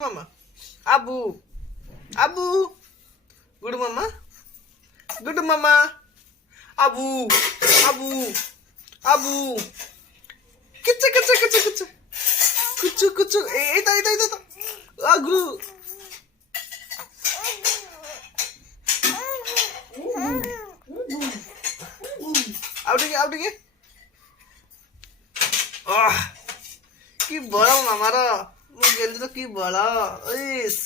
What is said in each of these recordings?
Mama. Abu. Abu. Good mama. Good mama. Abu. Abu. Abu. Kecil kecil kecil kecil. Kucu kucu. Itu. Agu. Out again. Ah. কি বড় মামার মু গেলি তো কি বড় ইস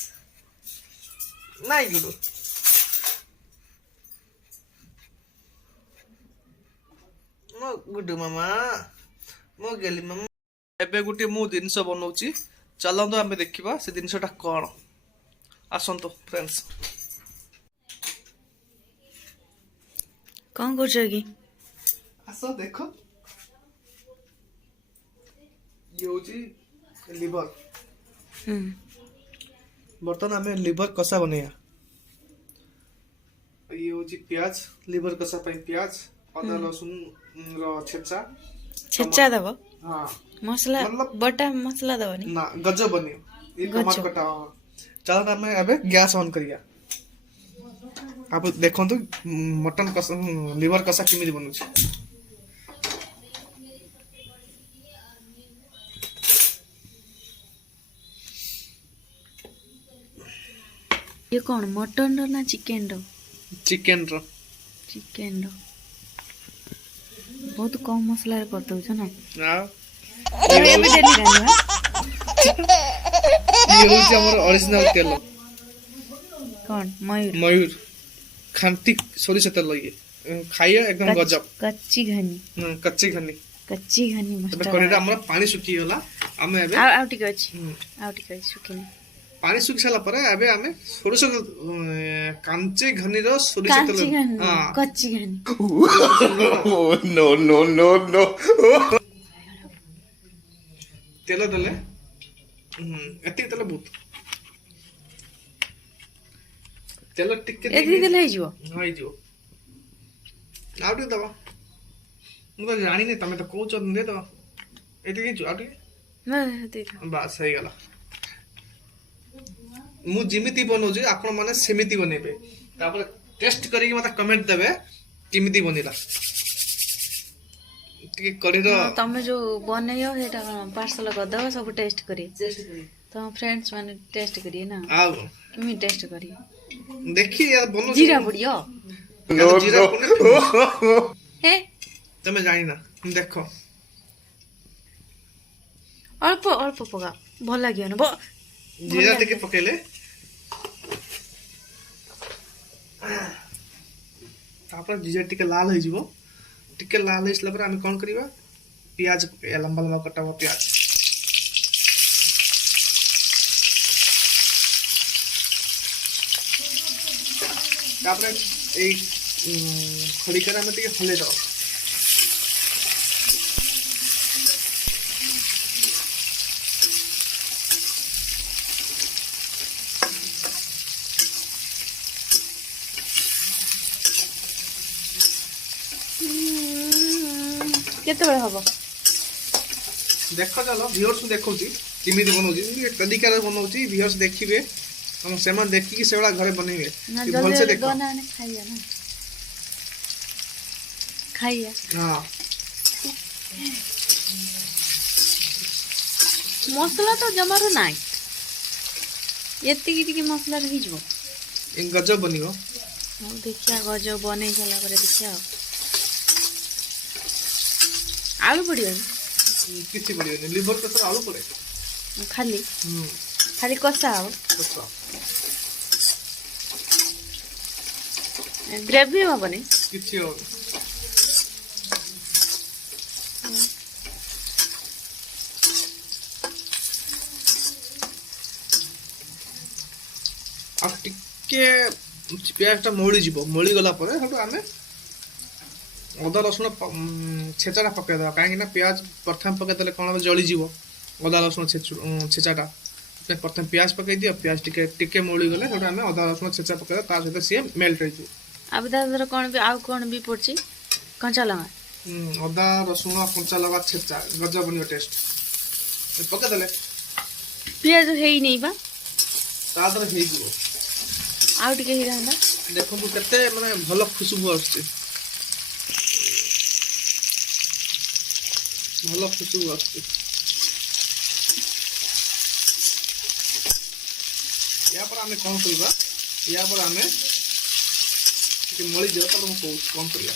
নাই গুলো মো গুড মামা মো গেলি মামা ଏବେ ଗୋଟେ ମୁଁ ଜିନିଷ ବନଉଛି ଚାଲନ୍ତୁ ଆମେ ଦେଖିବା ସେ ଜିନିଷଟା କ'ଣ ଆସନ୍ତୁ ଫ୍ରେଣ୍ଡସ୍ କ'ଣ କରୁଛ କି ଆସ ଦେଖ ये होची लिवर बर्तन आम लिवर कषा बनेया ये होची प्याज लिवर कषा पे प्याज अदा लहसुन रो छेचा छेचा दब हां मसला मतलब बटा मसला दबनी ना गजब बने ये टमाटर कटा चलो हमें अबे गैस ऑन करिया आप देखो तो मटन कषा लिवर कषा किमिति बनुची ये कौन मटन रो ना चिकन रो चिकन रो बहुत कम मसला रे कर दउ छ ना हां ये भी डेली रानी ये होची हमर ओरिजिनल केलो कौन मयूर मयूर खांटी सॉरी से तेल ये खाइए एकदम गजब कच्ची घनी तबे मस्त करेटा हमरा पानी सुखी होला हमें एबे आउ टिक अछि सुकिनी पानी सुखी साला परे एबे हमें सोरिस कांचे घनी रो सोरिस तेल हां कच्ची घनी नो तेल दले एति तेल बहुत तेल टिके एति देले है जो हाय जो आउटी दबा मु तो जानी नहीं तमे तो कोच दे दो एति के जो आउटी ना दे बस सही गला मु जिमिति बनौजी आपण माने सेमिति बनेबे तापर टेस्ट करी मते कमेंट देबे किमिति बनिला टिके करी रो तमे जो बनैयो हेटा पार्सल कर दबा सब टेस्ट करी तो फ्रेंड्स माने टेस्ट करिए ना आउ किमि टेस्ट करी देखी यार बनो जीरा पड़ियो जीरा हे तमे जानी ना देखो अल्प अल्प पका भल लागियो ना जीरा टिके पकेले तापर जीरा टिके लाल हो जिवो टिके लाल होइसला पर हम कोन करिवा प्याज लंबा लंबा कटावा प्याज तापर ए खड़ी करा में टिके हले दो केते बळे हबो देखो चलो व्यूअर्स देखौची किमिति बनौची तरीका रे बनौची व्यूअर्स देखिबे हम सेमा देखि कि सेवड़ा घरे बनेबे ना कि भल से जल्दी देखो बनाने खाइया हां मसला तो जमारो नाइ एत्ती की मसला रही जो इन गजब बनियो हम देखिया गजब बनै छला करे देखिया आलू पड़ियो किछि पड़ियो लिवर के तो आलू पड़े खाली खाली कसा हो अच्छा ग्रेवी हबनी किछि हो आ टिके प्याजटा मोड़ी जीवो मोड़ी गला परे हटो आमे अदा रसुण छेचाटा पकाई देवा कहीं प्याज प्रथम पकाई देले कौन जली जीव अदा रसुण छेचाटा प्रथम प्याज पकाई दियो प्याज टिके टिके मोड़ी गले हटो आमे अदा रसुण छेचा पकाई ता सहित सी मेल्ट हो अब दादर कौन भी पड़ची कंचा लगा अदा रसुण कंचा लगा छेचा गजब बनियो टेस्ट पकाई देले पियाज है ही नहीं बा ତା ଦେହରେ ହେଇଯିବ। ଆଉ ଟିକେ ହେଇଥାନ୍ତା। ଦେଖନ୍ତୁ କେତେ ମାନେ ଭଲ ଖୁସବୁ ଆସୁଛି, ଭଲ ଖୁସବୁ ଆସୁଛି। ୟା ପରେ ଆମେ କ'ଣ କରିବା, ୟା ପରେ ଆମେ ଟିକେ ମଳିଯିବ, ତାପରେ ମୁଁ କହୁଛି କ'ଣ କରିବା।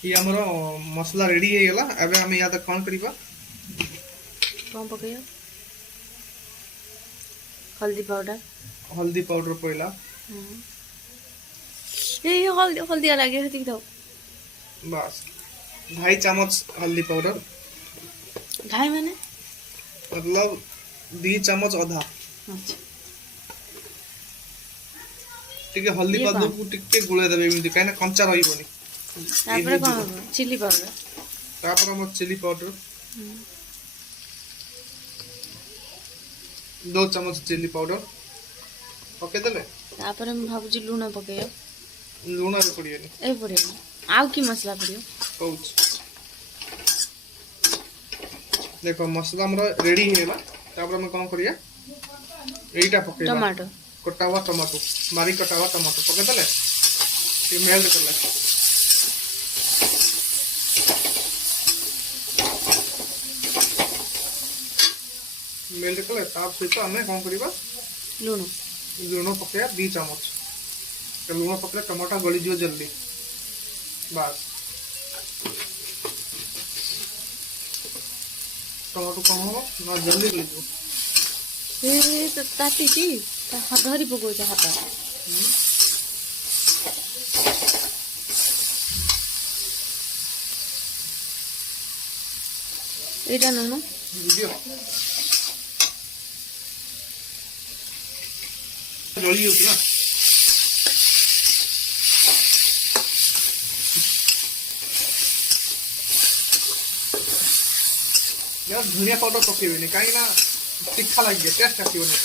ये हमर मसला रेडी हो गला। अब हम या कौन करबा, कौन पकइयो, हल्दी पाउडर पड़ला। ये हल्दी हल्दी लगे हती दो, बस 2.5 चम्मच हल्दी पाउडर, 2.5 माने मतलब 2 चम्मच आधा। अच्छा टिके हल्दी पाउडर को टिके गुळे देबे, एमती काहे कंचा रहिबोनी। तापर कोन चिली पाउडर, तापर हम चिली पाउडर 2 चम्मच चिली पाउडर पके देले। तापर हम भाबुजी लूण पकेयो, लूण रे पड़ियनी, ए पड़ियो आउ की मसला पड़ियो कहूच। देखो मसला हमर रेडी हेला। तापर हम कोन करिया, एटा पके टमाटो कटावा टमाटो, मारी कटावा टमाटो पके देले, ये मेल्ट करले। मेल्ट कले ताप सहित हमें कौन करबा, लूण लूण पकेया 2 चम्मच। तो लूण पकले टमाटर गली जो जल्दी, बस टमाटो कम हो ना जल्दी गली जो। ए तो ताती छी ता धरी पको छ हाथ, एटा ननु वीडियो जल्दी होती ना। यार धनिया पाउडर पकेबेनी, कहीं ना तीखा लगे, टेस्ट आसीबनी।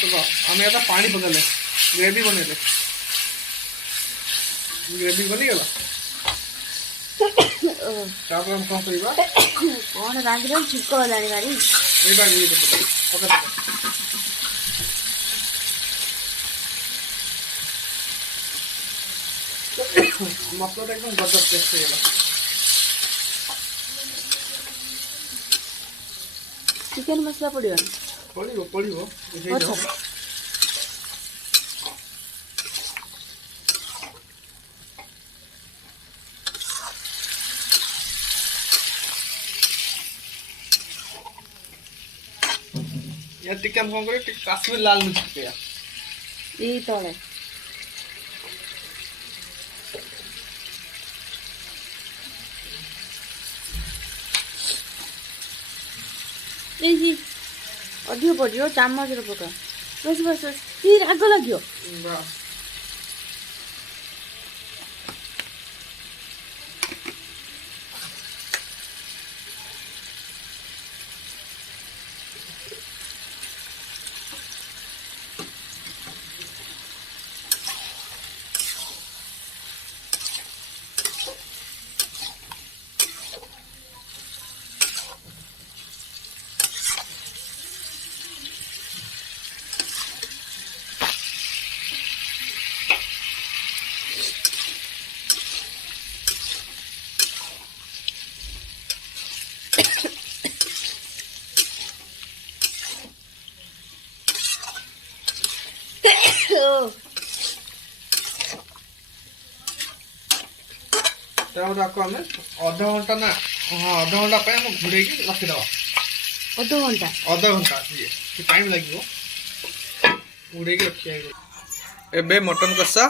तो हम यहाँ पानी पकेले, ग्रेवी बनेले, ग्रेवी बनी गला। तापर हम कौन करबा, कोन रांधरे छिको लानी गाड़ी ए बार ये पके पके मसला एकदम गजब टेस्ट हो गला। चिकन मसला पड़ियो, पड़िबो पड़िबो हे अच्छा जाओ। यार टिक्का हम कौन करे, काश्मीर लाल मिर्च पकेया ई तळे ए जी अधिक पड़ियो, चामच रे पका, बस बस बस ई राग लागियो। बस तापर आपको हमें आधा घंटा ना, हाँ आधा घंटा पे हम घुड़े की रखी दवा। आधा घंटा ये टाइम लगे घुड़े की रखी है। एबे मटन कषा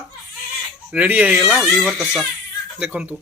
रेडी हो गला, लिवर कषा देखंतु।